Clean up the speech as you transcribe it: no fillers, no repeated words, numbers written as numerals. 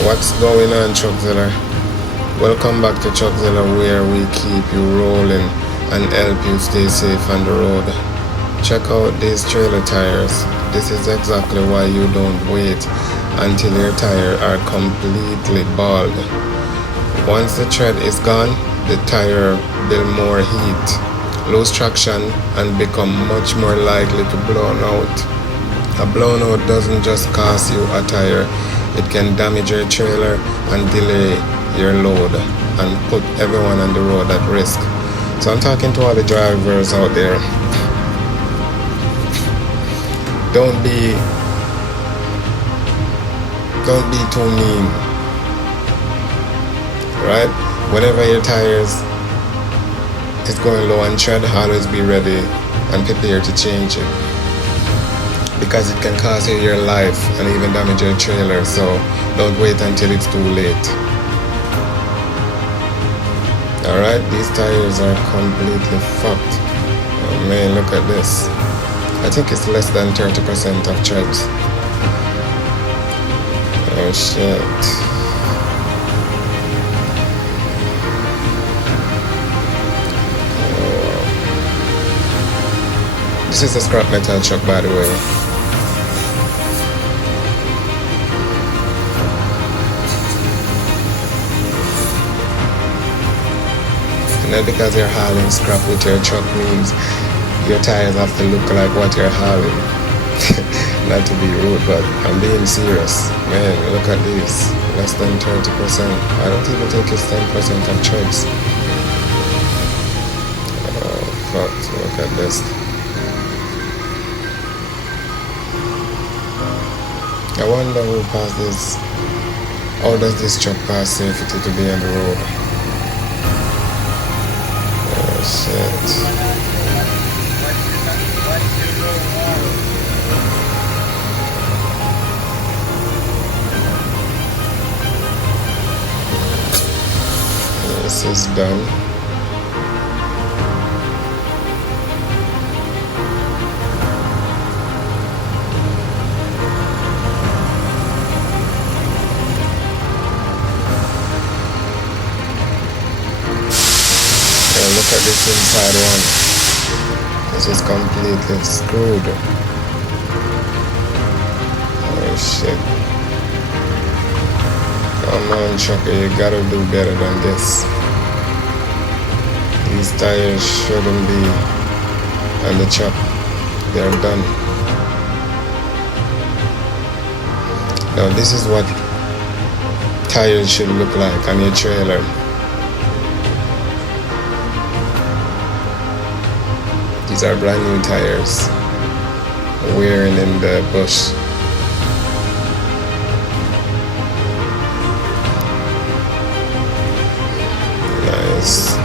What's going on, Truckzilla? Welcome back to Truckzilla, where we keep you rolling and help you stay safe on the road. Check out these trailer tires. This is exactly why you don't wait until your tires are completely bald. Once the tread is gone, the tire build more heat, lose traction, and become much more likely to blow out. A blown out doesn't just cost you a tire, it can damage your trailer and delay your load and put everyone on the road at risk. So I'm talking to all the drivers out there. Don't be too mean, right? Whenever your tires is going low on tread, always be ready and prepared to change it, because it can cost you your life and even damage your trailer. So don't wait until it's too late. Alright, these tires are completely fucked. Oh man, look at this. I think it's less than 30% of treads. Oh shit. Oh. This is a scrap metal truck, by the way. Not because you're hauling scrap with your truck means your tires have to look like what you're hauling. Not to be rude, but I'm being serious. Man, look at this. Less than 30%. I don't even think it's 10% of treads. Oh, fuck. Look at this. I wonder who passes. How does this truck pass safety to be on the road? Shit. This is done. Look at this inside one. This is completely screwed. Oh shit. Come on, trucker, you gotta do better than this. These tires shouldn't be on the truck. They're done. Now this is what tires should look like on your trailer. These are brand new tires, wearing in the bush. Nice.